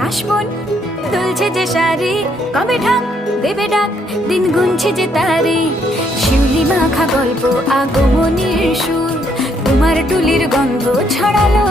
কাশবন দুলছে যে শাড়ি, কবে ঢাক দেবে ডাক, দিন গুনছে যে তারে। শিউলি মাখা গল্প আগমনীর সুর, তোমার টুলির গন্ধ ছড়ালো